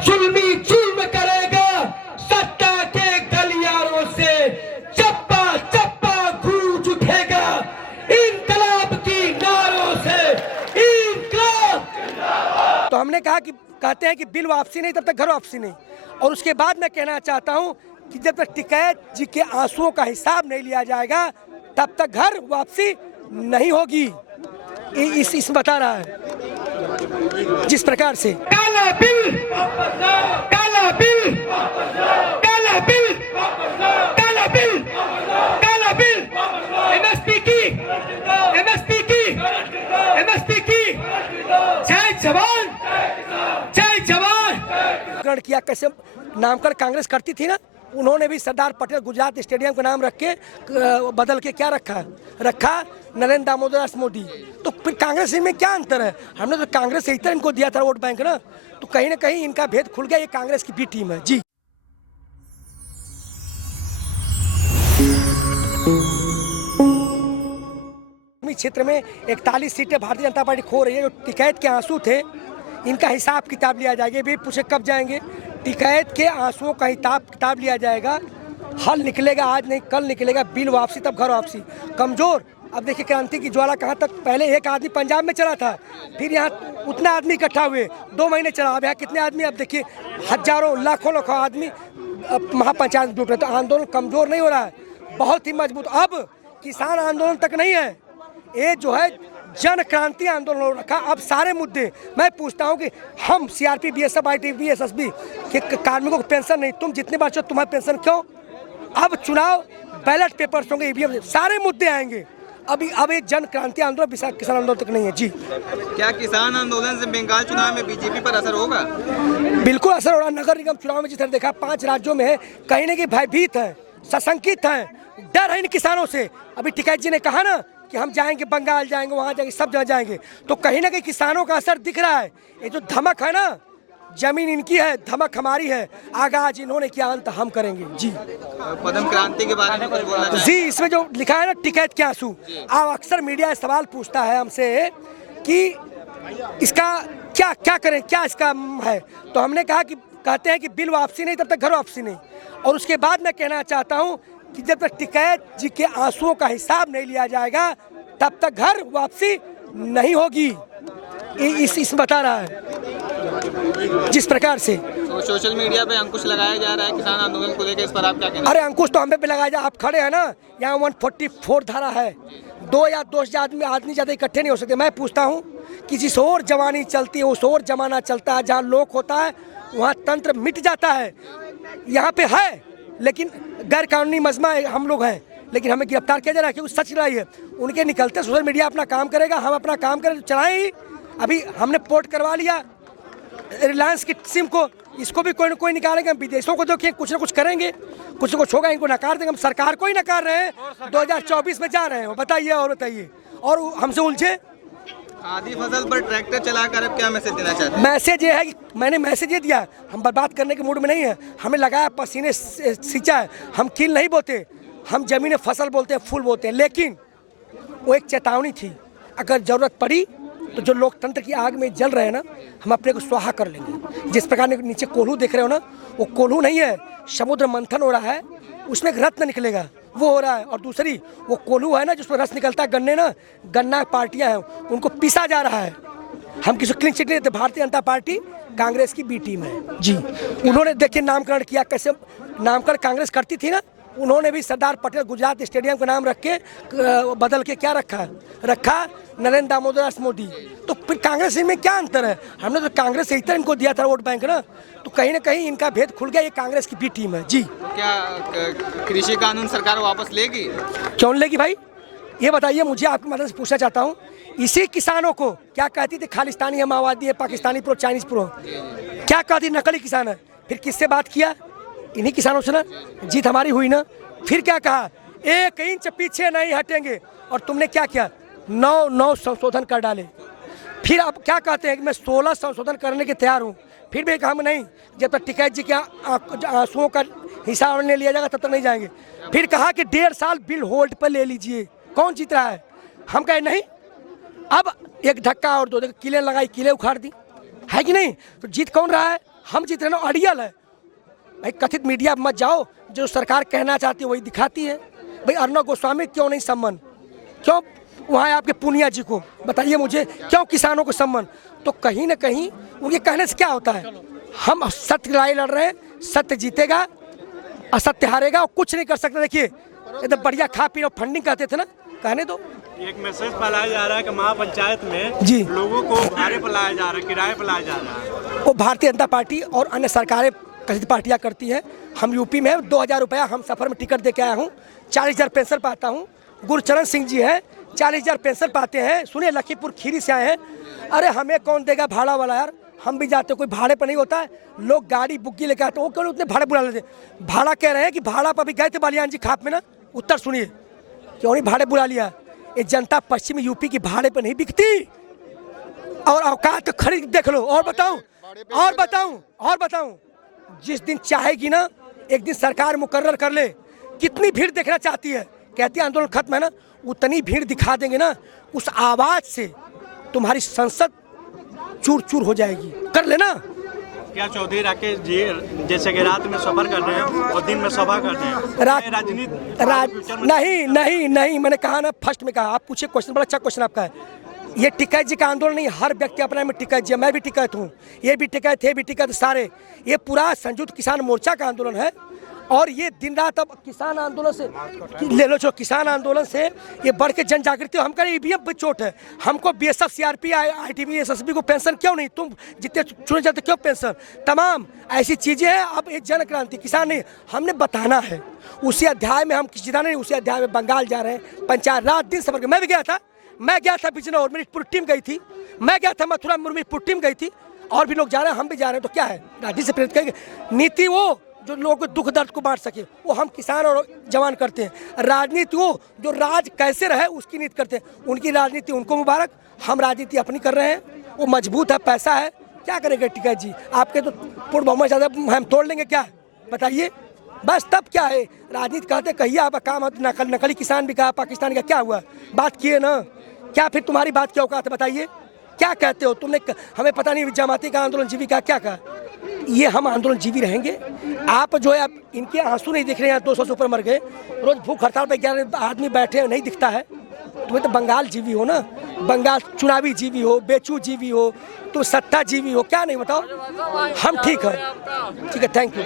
जुल्मी जुल्म करेगा सत्ता के गलियारों से, चप्पा चप्पा गूंज उठेगा इंकलाब की नारों से, इंकलाब। तो हमने कहा कि कहते हैं कि बिल वापसी नहीं तब तक घर वापसी नहीं। और उसके बाद मैं कहना चाहता हूं कि जब तक टिकैत जी के आंसुओं का हिसाब नहीं लिया जाएगा तब तक घर वापसी नहीं होगी। इस बता रहा है जिस प्रकार से काला बिल, काला बिल, काला बिल, काला बिल, काला बिल, एमएसपी की, एमएसपी की, एमएसपी की, जय जवान, जय जवान। ग्रहण किया कैसे नामकरण कांग्रेस करती थी ना, उन्होंने भी सरदार पटेल गुजरात स्टेडियम का नाम रख के बदल के क्या रखा नरेंद्र दामोदर दास मोदी। तो फिर कांग्रेस में क्या अंतर है? हमने तो कांग्रेस से ही तो इनको दिया था वोट बैंक ना, तो कहीं ना कहीं इनका भेद खुल गया। ये कांग्रेस की बी टीम है जी। क्षेत्र में 41 सीटें भारतीय जनता पार्टी खो रही है। जो टिकैत के आंसू थे इनका हिसाब किताब लिया जाएगा। भी पूछे कब जाएंगे? टिकैत के आंसुओं का हिसाब किताब लिया जाएगा। हल निकलेगा आज नहीं कल निकलेगा। बिल वापसी तब घर वापसी। कमजोर अब देखिए क्रांति की ज्वाला कहाँ तक। पहले एक आदमी पंजाब में चला था, फिर यहाँ उतना आदमी इकट्ठा हुए 2 महीने चला। अब यहाँ कितने आदमी? अब देखिए हजारों लाखों आदमी महापंचायत जुट रहे। तो आंदोलन कमजोर नहीं हो रहा है, बहुत ही मजबूत। अब किसान आंदोलन तक नहीं है, ये जो है जन क्रांति आंदोलन हो रखा। अब सारे मुद्दे मैं पूछता हूं कि हम सीआरपी, बीएसएफ, आईटीबीपी, एसएसबी के कार्मिकों को पेंशन नहीं, तुम जितने बार चाहो तुम्हारी पेंशन क्यों? अब चुनाव बैलेट पेपर्स होंगे, ईवीएम, सारे मुद्दे आएंगे। अब ये जन क्रांति आंदोलन किसान आंदोलन तक नहीं है जी। क्या किसान आंदोलन से बंगाल चुनाव में बीजेपी पर असर होगा? बिल्कुल असर हो रहा है। नगर निगम चुनाव में जिस तरह देखा 5 राज्यों में है, कहीं ना कहीं भयभीत है, सशंकित है, डर है इन किसानों से। अभी टिकैत जी ने कहा ना कि हम जाएंगे बंगाल जाएंगे, वहां जाएंगे, सब जगह जाएंगे। तो कहीं ना कहीं किसानों का असर दिख रहा है। ये जो धमक है ना, जमीन इनकी है, धमक हमारी है। आगाज इन्होंने किया, अंत हम करेंगे जी। पदम क्रांति के बारे में कुछ बोलना चाहिए जी? इसमें जो लिखा है ना टिकैत के आंसू, अब अक्सर मीडिया सवाल पूछता है हमसे कि इसका क्या क्या करें, क्या इसका है। तो हमने कहा कि कहते हैं कि बिल वापसी नहीं तब तक घर वापसी नहीं। और उसके बाद मैं कहना चाहता हूँ कि जब तक टिकैत जी के आंसुओं का हिसाब नहीं लिया जाएगा तब तक घर वापसी नहीं होगी। इस बता रहा है जिस प्रकार से सोशल मीडिया पे अंकुश लगाया जा रहा है किसान आंदोलन को लेकर, इस पर आप क्या कहना? अरे अंकुश तो हमें पे लगाया जाए। आप खड़े हैं ना, यहाँ 144 धारा है, 2 या 2 आदमी ज़्यादा इकट्ठे नहीं हो सकते। मैं पूछता हूँ कि जिस और जवानी चलती है उस और जमाना चलता है। जहाँ लोक होता है वहाँ तंत्र मिट जाता है। यहाँ पे है लेकिन गैर कानूनी मजमा हम लोग हैं, लेकिन हमें गिरफ्तार किया जा रहा है क्योंकि सच लड़ाई है। उनके निकलते सोशल मीडिया अपना काम करेगा, हम अपना काम करें, चलाएं ही। अभी हमने पोर्ट करवा लिया रिलायंस की सिम को, इसको भी कोई ना कोई निकालेंगे। हम विदेशों को देखिए कुछ ना कुछ करेंगे, कुछ ना कुछ होगा, इनको नकार देंगे। हम सरकार को ही नकार रहे हैं, 2024 में जा रहे हैं। बताइए और बताइए, और हमसे उलझे। आधी फसल पर ट्रैक्टर चलाकर अब क्या मैसेज देना चाहते हैं? मैसेज ये है कि मैंने मैसेज ये दिया, हम बर्बाद करने के मूड में नहीं है। हमें लगाया, पसीने सींचा है, हम कील नहीं बोलते, हम जमीन फसल बोलते हैं, फूल बोलते हैं। लेकिन वो एक चेतावनी थी, अगर जरूरत पड़ी तो जो लोकतंत्र की आग में जल रहे हैं ना, हम अपने को स्वाहा कर लेंगे। जिस प्रकार नीचे कोल्हू देख रहे हो ना, वो कोल्हू नहीं है, समुद्र मंथन हो रहा है, उसमें एक रत्न निकलेगा, वो हो रहा है। और दूसरी वो कोल्हू है ना जिसमें रस निकलता है, गन्ने ना, गन्ना पार्टियां हैं, उनको पीसा जा रहा है। हम किसी क्लीन चिट नहीं देते। भारतीय जनता पार्टी कांग्रेस की बी टीम है जी। उन्होंने देखिए नामकरण किया कैसे नामकरण कांग्रेस करती थी ना, उन्होंने भी सरदार पटेल गुजरात स्टेडियम का नाम रख के बदल के क्या रखा नरेंद्र दामोदर दास मोदी। तो फिर कांग्रेस में क्या अंतर है? हमने तो कांग्रेस से ही तो इनको दिया था वोट बैंक ना, तो कहीं ना कहीं इनका भेद खुल गया। ये कांग्रेस की बी टीम है जी। क्या कृषि कानून सरकार वापस लेगी? क्यों लेगी भाई, ये बताइए मुझे। आपकी मदद से पूछना चाहता हूँ, इसी किसानों को क्या कहती थी? खालिस्तानी है, माओवादी है, पाकिस्तानी प्रो, चाइनीज प्रो, क्या कहती? नकली किसान है। फिर किससे बात किया? इन्हीं किसानों से ना। जीत हमारी हुई ना। फिर क्या कहा? 1 इंच पीछे नहीं हटेंगे। और तुमने क्या किया? 9 संशोधन कर डाले। फिर अब क्या कहते हैं कि मैं 16 संशोधन करने के तैयार हूँ। फिर भी हम नहीं, जब तक टिकैत जी के आंसुओं का हिसाब नहीं लिया जाएगा तब तक नहीं जाएंगे। फिर कहा कि 1.5 साल बिल होल्ड पर ले लीजिए। कौन जीत रहा है? हम कहे नहीं। अब एक धक्का और 2 किले लगाई, किले उखाड़ दी, है कि नहीं? तो जीत कौन रहा है? हम जितने ना अड़ियल है भाई। कथित मीडिया मत जाओ, जो सरकार कहना चाहती है वही दिखाती है। भाई अर्णव गोस्वामी क्यों नहीं सम्मान, क्यों वहाँ है आपके पूनिया जी को, बताइए मुझे क्यों किसानों को सम्मान। तो कहीं ना कहीं उनके कहने से क्या होता है, हम सत्य लड़ाई लड़ रहे हैं, सत्य जीतेगा, असत्य हारेगा और कुछ नहीं कर सकते। देखिए एकदम बढ़िया खा पी और फंडिंग कहते थे ना, कहने दो। एक मैसेज फैलाया जा रहा है कि महापंचायत में जी लोगों को भाड़े पर लाया जा रहा है, किराए पर लाया जा रहा है। वो भारतीय जनता पार्टी और अन्य सरकारें कथित पार्टियां करती हैं। हम यूपी में 2000 रुपया हम सफ़र में टिकट दे के आया हूँ, 40,000 पेंशन पाता हूँ। गुरचरण सिंह जी है 40,000 पेंशन पाते हैं। सुनिए लखीमपुर खीरी से आए हैं। अरे हमें कौन देगा भाड़ा वाला यार, हम भी जाते, कोई भाड़े पर नहीं होता है। लोग गाड़ी बुग्गी लेके आते हैं, वो क्यों उतने भाड़े बुला लेते। भाड़ा कह रहे हैं कि भाड़ा पर भी गए थे बालियान जी खाप में ना, उत्तर सुनिए क्यों नहीं भाड़े बुला लिया। ये जनता पश्चिम यूपी की भाड़े पर नहीं बिकती। और औकात तो खरीद देख लो। और बताऊं जिस दिन चाहेगी ना एक दिन सरकार मुकर्रर कर ले, कितनी भीड़ देखना चाहती है, कहती है आंदोलन खत्म है ना, उतनी भीड़ दिखा देंगे ना, उस आवाज से तुम्हारी संसद चूर चूर हो जाएगी। कर लेना। क्या चौधरी राकेश जी जैसे कि रात में सफर कर रहे हैं और दिन में सभा कर रहे हैं, राजनीति नहीं मैंने कहा ना, फर्स्ट में कहा। आप पूछे क्वेश्चन, बड़ा अच्छा क्वेश्चन आपका है। ये टिकैत जी का आंदोलन नहीं, हर व्यक्ति अपने में टिकैत जी, मैं भी टिकैत हूँ, ये भी टिकैत, ये भी टिकैत, सारे। ये पूरा संयुक्त किसान मोर्चा का आंदोलन है। और ये दिन रात अब किसान आंदोलन से ले लो, जो किसान आंदोलन से ये बढ़ के जन जागृति। हम करें ईवीएम चोट है, हमको बीएसएफ सीआरपी आईटीबी एसएसबी को पेंशन क्यों नहीं, तुम जितने चुने जाते क्यों पेंशन, तमाम ऐसी चीजें हैं। अब ये जन क्रांति किसान नहीं, हमने बताना है। उसी अध्याय में हम किसी नहीं, उसी अध्याय में बंगाल जा रहे हैं, पंचायत रात दिन सफर। मैं भी गया था बिजनौर, मेरी पूरी टीम गई थी। मैं गया था मथुरा, मेरी पूरी टीम गई थी। और भी लोग जा रहे हैं, हम भी जा रहे हैं। तो क्या है, राजनीति से प्रेरित करेंगे। नीति वो जो लोगों को दुख दर्द को बांट सके, वो हम किसान और जवान करते हैं। राजनीति वो जो राज कैसे रहे उसकी नीति करते हैं। उनकी राजनीति उनको मुबारक, हम राजनीति अपनी कर रहे हैं। वो मजबूत है, पैसा है, क्या करेंगे टिकैत जी। आपके तो पूर्ण बहुमत ज़्यादा हम तोड़ लेंगे क्या, बताइए। बस तब क्या है, राजनीति कहते कहिए आप काम नकली किसान भी कहा, पाकिस्तान का क्या हुआ, बात किए ना। क्या फिर तुम्हारी बात क्या औकात है, बताइए क्या कहते हो तुमने। हमें पता नहीं जमाती का आंदोलन जीवी का क्या कहा। ये हम आंदोलन जीवी रहेंगे। आप जो है, आप इनके आंसू नहीं दिख रहे हैं, 200 से ऊपर मर गए, रोज भूख हड़ताल पे 11 आदमी बैठे हैं, नहीं दिखता है। तुम्हें तो बंगाल जीवी हो ना, बंगाल चुनावी जीवी हो, बेचू जीवी हो, तुम सत्ता जीवी हो, क्या नहीं बताओ। हम ठीक है, थैंक यू।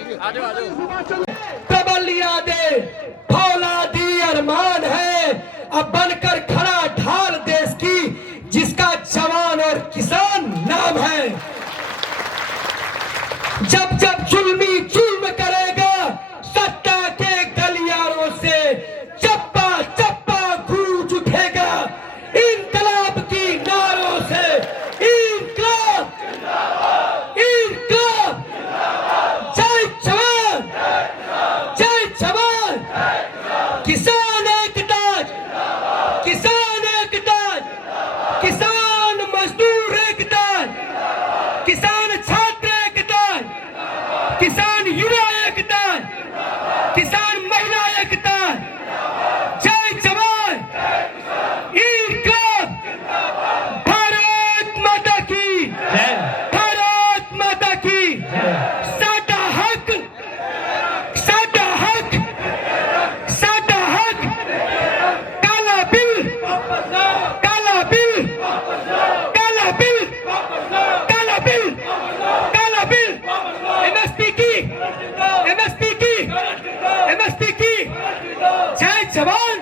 प्रबल यादें फौलादी अरमान है, अब बनकर खड़ा ढाल देश की, जिसका जवान और किसान नाम है। जब जब जुल्मी जुल्म करेगा सत्ता के गलियारों से, चप्पा चप्पा गूंज उठेगा इनकलाब की नारों से। इनकलाब, इनकलाब, जय जवान, जय जवान। किसान एकताज, किसान एकताज, किसान मजदूर एकताज, किसान छात्र एकताज, किसान युवा एकताज, किसान महिला एकताज। जय जवान, इनकलाब, भारत माता की, भारत माता की। साडा हक, साडा हक, साडा हक। काला बिल, काला बिल, काला बिल, काला बिल, काला बिल। एमएसपी की, एमएसपी की, एमएसपी की। जय जवान,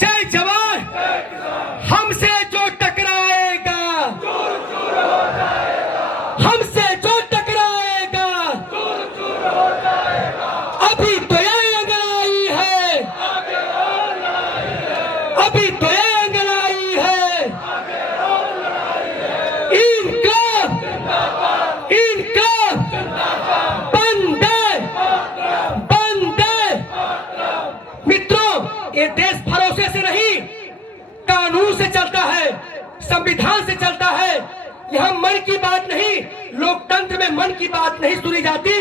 जय जवान। हमसे जो टकराएगा, हमसे जो टकराएगा, अभी तो ये अंगड़ाई है, अभी तो ये अंगड़ाई है। इनकलाब, इनकलाब, बंद है, बंद है। मित्रों, ये देश भरोसे से नहीं, कानून से चलता है, संविधान से चलता है। यहाँ मन की बात नहीं, लोकतंत्र में मन की बात नहीं सुनी जाती,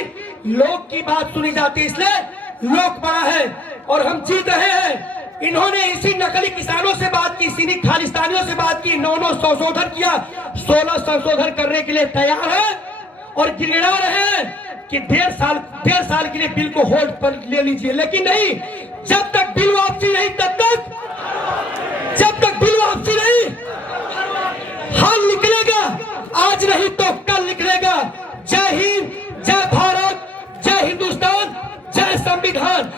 लोक की बात सुनी जाती। इसलिए लोक बड़ा है और हम जीत रहे हैं। इन्होंने इसी नकली किसानों से बात की, इसी खालिस्तानियों से बात की, 9 संशोधन किया, 16 संशोधन करने के लिए तैयार है। और गिड़गिड़ा रहे हैं कि 1.5 साल के लिए बिल को होल्ड पर ले लीजिए, लेकिन नहीं, जब तक बिल वापसी नहीं जब तक बिल वापसी नहीं, हल निकलेगा, आज नहीं तो कल निकलेगा। जय हिंद, जय भारत, जय हिंदुस्तान, जय संविधान।